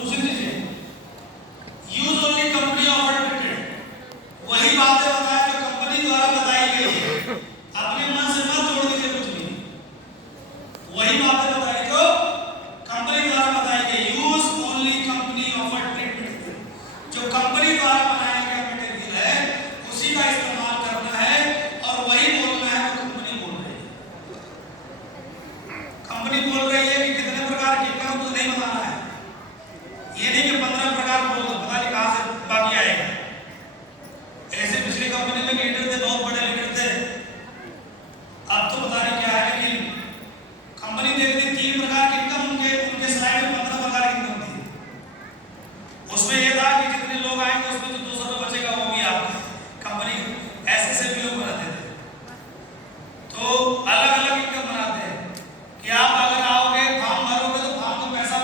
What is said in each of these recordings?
दूसरी चीजें use only company offered patent, वही बातें बताएं जो कंपनी द्वारा बताई गई है, अपने मन से मत जोड़ दीजिए कुछ भी, वही बातें बताई जो कंपनी द्वारा बताई गई। Use only company offered patent, जो कंपनी द्वारा बनाया गया मटेरियल है उसी का इस्तेमाल करना है और वही बोलना है जो कंपनी बोल रही है। कंपनी बोल रही है कि कितने प्रकार के काम तो नहीं बताना है, ये नहीं कि 15 प्रकार बोल दो, पता नहीं कहां से बाकी आएगा। ऐसे पिछली कंपनी में लीडर थे, बहुत बड़े लीडर थे, अब तो पता नहीं क्या है, लेकिन कंपनी देखती 3 प्रकार की इनकम, उनके स्लाइड में 15 प्रकार की इनकम थी। उसमें यह था कि जितने लोग आएंगे उसमें जो 200 रुपये बचेगा वो भी आपका। कंपनी ऐसे से भी लोग बनाते थे, तो अलग अलग इनकम बनाते हैं कि आप अगर आओगे फॉर्म भरोगे तो फॉर्म का पैसा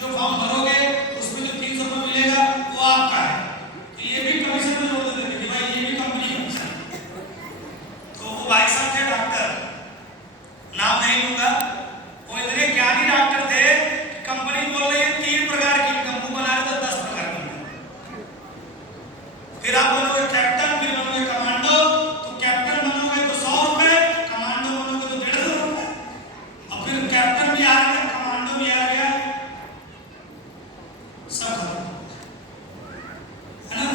जो फॉर्म भरोगे उसमें जो 300 रुपये मिलेगा वो आपका है, तो ये भी कमीशन में जोड़ देते थे कि भाई ये भी कंपनी कमीशन। तो वो भाई साहब थे डॉक्टर, नाम नहीं लूंगा, वो इतने ज्ञानी डॉक्टर थे कि कंपनी बोल रही है 3 प्रकार की इनकम, वो बना रहे थे 10 प्रकार की इनकम। फिर आप बनोगे कैप्टन, फिर बनोगे कमांडो, तो कैप्टन बनोगे तो 100 रुपए, कमांडो बनोगे तो 150 रुपए, और फिर कैप्टन भी आ गया, कमांडो भी आ गया, सब है ना।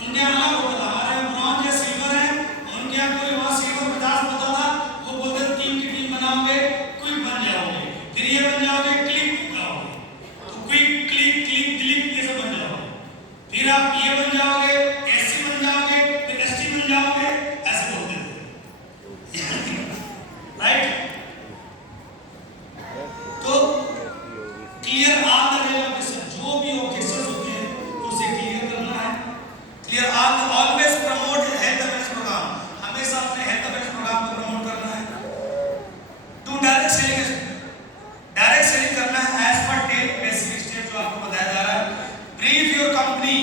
उनके यहाँ अलग होता था, हमारे ब्रॉन्ज या सिल्वर है, उनके यहाँ कोई वहाँ सिल्वर 50 होता था, वो बोलते टीम की टीम बनाओगे, क्विक बन जाओगे, फिर ये बन जाओगे, क्लिक बनाओगे, तो क्विक क्लिक क्लिक क्लिक ये सब बन जाओगे, फिर आप ये बन जाओगे, एससी बन जाओगे, फिर एसटी बन जाओगे, ऐसे बोलते थे, राइट। तो क्लियर ऑल द ऑब्जेक्शन, जो भी ऑब्जेक्शंस होते हैं उसे क्लियर करना है। Clear always promote health awareness program, हमेशा अपने हेल्थ अवेयरनेस प्रोग्राम को प्रमोट करना है। टू डायरेक्ट सेलिंग करना है as per take basic step जो आपको बताया जा रहा है। ब्रीफ योर कंपनी,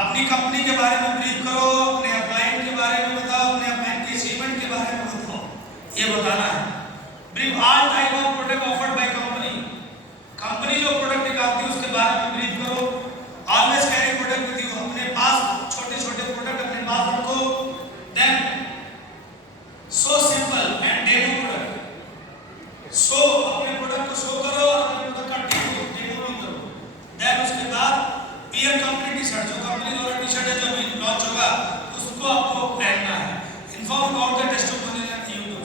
अपनी कंपनी के बारे में ब्रीफ करो, अपने क्लाइंट के बारे में बताओ, अपने के अचीवमेंट के बारे में बताओ, ये बताना है। Brief all type of product offered by company, company जो प्रोडक्ट निकालती है उसके बारे में ब्रीफ करो। Always carry product with you, अपने पास छोटे छोटे प्रोडक्ट अपने पास रखो। Then show sample and demo product, so अपने प्रोडक्ट को शो करो और अपने प्रोडक्ट का डेमो भी करो। देन उसके बाद पीयर कंपनी टी-शर्ट, जो कंपनी द्वारा टी-शर्ट है जो अभी लॉन्च होगा उसको आपको पहनना है। Inform about the testimonial and YouTube,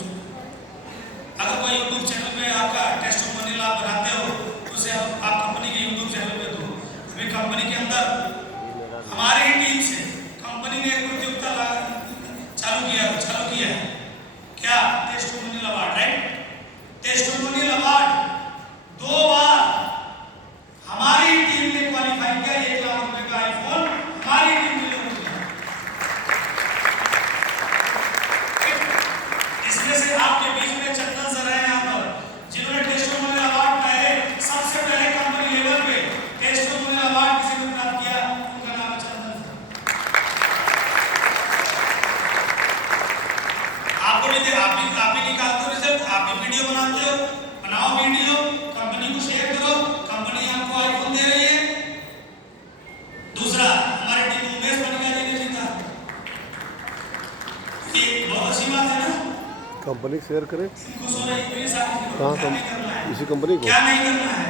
अगर कोई यूट्यूब चैनल पे आपका टेस्टिमोनियल आप बनाते हो तो उसे आप कंपनी के यूट्यूब चैनल पे दो। अभी कंपनी के अंदर हमारे ही टीम से कंपनी ने एक प्रतियोगिता चालू किया है, क्या testimonial award, right. Testimonial award 2 बार हमारी टीम ने क्वालिफाई किया, 1 लाख रुपए का आईफोन हमारी टीम ने लोगों को। इसमें से आपके बीच में चंदन सर है यहाँ पर, जिन्होंने टेस्टिमोनियल अवार्ड पहले सबसे पहले कंपनी लेवल पे टेस्टिमोनियल अवार्ड किसी ने प्राप्त किया, उनका नाम है चंदन सर। आपको नहीं दे, आप भी निकालते हो रिजल्ट, आप भी वीडियो बनाते हो, बनाओ वीडियो, कंपनी को शेयर करो, कंपनी आपको आईफोन दे रही है। दूसरा, हमारे टीम उमेश बनिया जी ने जीता, ये बहुत अच्छी बात है ना। कंपनी शेयर करें, खुश हो रही मेरे साथ, कहाँ इसी कंपनी को क्या नहीं करना है,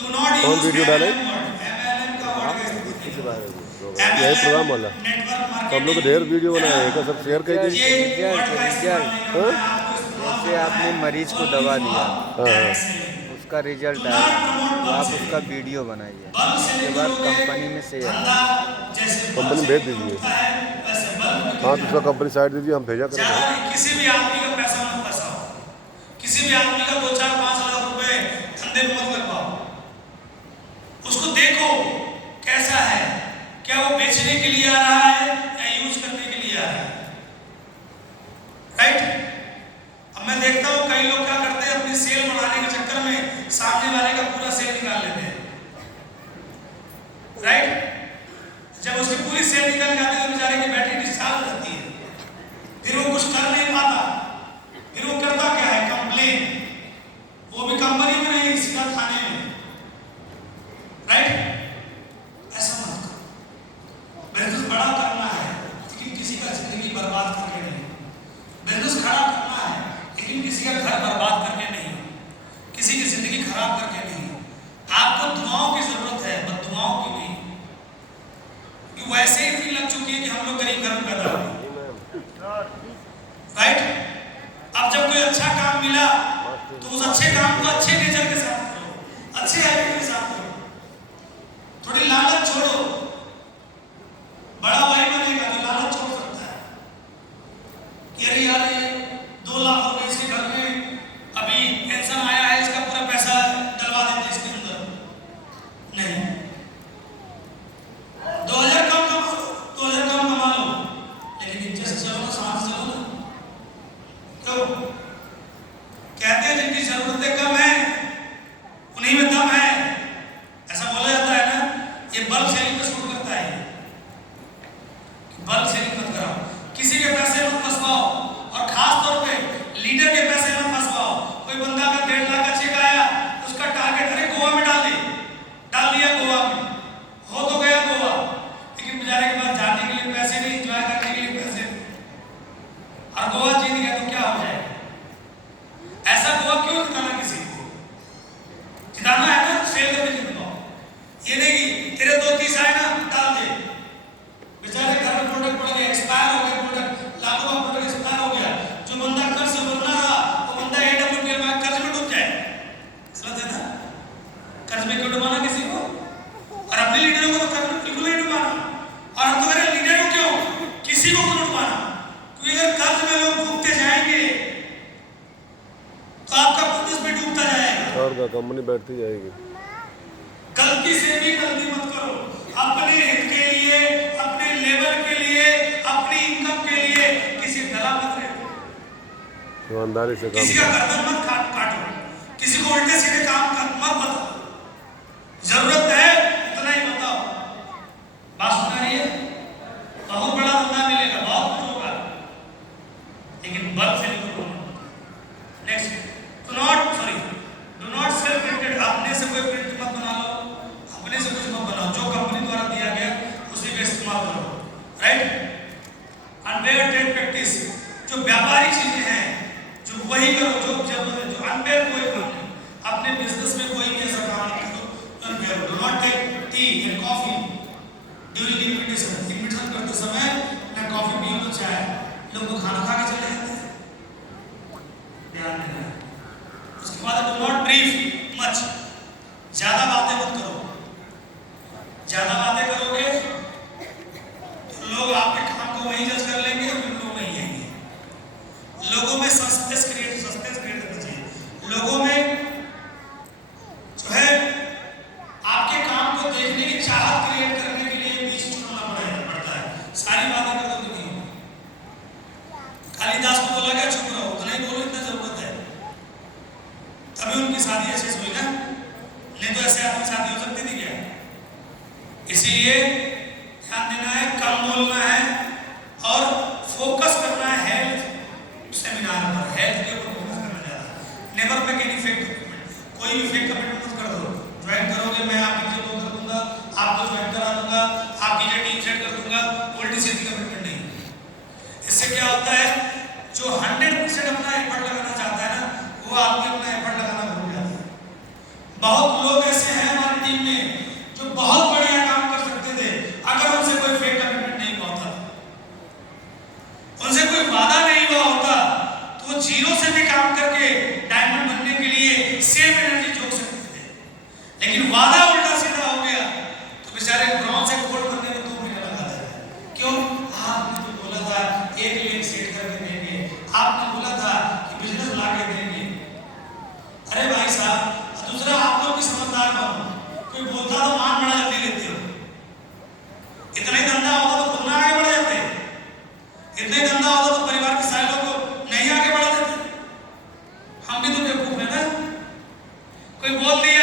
डू नॉट कौन यूज वीडियो डाले, एमएलएम का वर्ड का इस्तेमाल, यही प्रोग्राम वाला। तो हम लोग ढेर वीडियो बनाए हैं, सब शेयर कर दीजिए। जैसे आपने मरीज को दवा दिया, उसका रिजल्ट आया, तो आप उसका वीडियो बनाइए, उसके बाद कंपनी में शेयर, कंपनी भेज दीजिए। हाँ, दूसरा कंपनी साइड दीजिए, हम भेजा करेंगे। किसी भी आदमी का पैसा मत फंसाओ, किसी भी आदमी का 2, 4, 5 लाख रुपए धंधे में मत लगवाओ। उसको देखो कैसा है, क्या वो बेचने के लिए आ रहा है या यूज करने के लिए आ रहा है, राइट। अब मैं देखता हूँ कई लोग क्या करते हैं, अपनी सेल बढ़ाने के चक्कर में सामने वाले का पूरा सेल निकाल लेते हैं, राइट। जब उसकी पूरी सेल निकल जाती है तो बेचारे की बैटरी डिस्चार्ज हो जाती है, फिर वो कुछ कर नहीं पाता, फिर वो करता क्या है, कंप्लेन, वो भी कंपनी में नहीं, सीधा थाने में। काम को अच्छे नेचर के साथ करो, अच्छे हैबिट के साथ करो, थोड़ी लालच छोड़ो। बड़ा भाई बनेगा जो लालच छोड़ सकता है कि अरे यार ये 2 लाख रुपए इसके घर में अभी पेंशन आया है, इसका पूरा पैसा डलवा देते इसके अंदर। नहीं, 2000 कम कमा लो, 2000 कम कमा लो, लेकिन नीचे से चलो ना, साथ से चलो ना। क्यों कहते हैं जिनकी जरूरतें कम है उन्हीं में दम है, ऐसा बोला जाता है ना। ये बल्ब सेलिंग पे शुरू करता है, बल्ब सेलिंग मत कराओ, किसी के पैसे मत फंसवाओ, और खास तौर पे लीडर के पैसे मत फंसवाओ। कोई बंदा का 1.5 लाख का चेक आया, उसका टारगेट अरे गोवा में डाल दिया गोवा में, हो तो गया गोवा, लेकिन बेचारे के पास जाने के लिए पैसे नहीं, एंजॉय करने के लिए पैसे नहीं, और गोवा जीत गया तो क्या हो जाएगा? ऐसा गोवा क्यों जिताना किसी को? जिताना है ना सेल करके जितवाओ, ये नहीं कि तेरे 2-30 आए ना डाल दे। बेचारे घर में प्रोडक्ट पड़ गया, एक्सपायर हो गया प्रोडक्ट, लाखों का प्रोडक्ट एक्सपायर हो गया, जो बंदा कर्ज से भरना रहा वो बंदा AWPL में कर्ज में डूब जाए। समझ है ना? कर्ज में क्यों डुबाना किसी को? और अपने लीडरों को तो कर्ज में बिल्कुल नहीं डुबाना। और हम तो कह रहे हैं लीडरों क्यों, किसी को क्यों डुबाना? क्योंकि अगर कर्ज में लोग डूबते जाएंगे तो आपका बिजनेस भी डूबता जाएगा और क्या, कंपनी बैठती जाएगी। गलती से भी गलती मत करो, अपने हित के लिए, अपने लेबर के लिए, अपनी इनकम के लिए किसी गला मत रखो, ईमानदारी से काम किसी का गर्दन मत काटो, किसी को उल्टे सीधे काम मत बताओ। जरूरत है उतना ही बताओ। बात सुना रही है? बहुत बड़ा धंधा मिलेगा, बहुत कुछ होगा, लेकिन बल्ब से नहीं करो। Next, do not self printed, अपने से कोई प्रिंट मत बना लो, अपने से कुछ मत बनाओ, जो कंपनी द्वारा दिया गया उसी का इस्तेमाल करो, राइट? अनफेयर ट्रेड प्रैक्टिस, जो व्यापारिक चीजें हैं जो वही करो, जो अनफेयर कोई काम नहीं, अपने बिजनेस में कोई भी ऐसा काम नहीं करो unfair. Do not take tea and coffee during invitation, invitation करते समय ना कॉफी पियो ना चाय, लोग तो खाना खा के चले जाते हैं, ध्यान देना। उसके बाद डू नॉट ब्रीफ मच, ज्यादा बातें मत करो, ज्यादा बातें करोगे तो लोग आपके काम को वही जज कर लेंगे और फिर लोग नहीं आएंगे। लोगों में सस्पेंस क्रिएट करना चाहिए, लोगों में जो है आपके काम को देखने की चाहत क्रिएट करने के लिए बीच चुनना पड़ता है। सारी बातें कर दो तो नहीं होगी। कालिदास को बोला गया चुप रहो, उतना ही बोलो, इतना जरूरत है, तभी उनकी शादी अच्छे से हुई ना, नहीं तो ऐसे आपकी शादी हो सकती थी क्या? इसीलिए ध्यान देना है, कम बोलना है और फोकस करना है हेल्थ सेमिनार पर, हेल्थ के ऊपर फोकस करना ज्यादा। Never make any fake commitment, कोई भी फेक कमिटमेंट मत कर दो। ज्वाइन करोगे मैं आपकी जगह कर दूंगा, आपको ज्वाइन करा दूंगा, आपकी जो टीम सेट कर दूंगा, उल्टी सीधी कमिटमेंट नहीं। इससे क्या होता है, जो 100% अपना एफर्ट लगाना चाहता है ना, वो आदमी अपना एफर्ट लगाना भूल जाता है। बहुत लोग ऐसे हैं हमारी टीम में जो बहुत बढ़िया काम कर सकते थे अगर उनसे कोई फेक कमिटमेंट नहीं हुआ होता, उनसे कोई वादा नहीं हुआ होता, तो वो जीरो से भी काम करके डायमंड बनने के लिए सेम एनर्जी झोंक सकते थे। लेकिन वादा उल्टा सीधा हो गया तो बेचारे ब्रॉन्ज से गोल्ड बनने में 2 महीना लगा था। क्यों? आपने जो बोला था 1 लेन सेट करके देंगे, आपने बोला था कि बिजनेस ला के देंगे। अरे भाई साहब, दूसरा आप लोग भी समझदार बनो, कोई बोलता तो मान बड़ा जल्दी लेते हो, इतना ही धंधा होता तो खुद ना आगे बढ़ जाते, इतना ही धंधा होता तो परिवार के सारे लोग को नहीं आगे बढ़ा देते। हम भी तो बेवकूफ है ना, कोई बोल दिया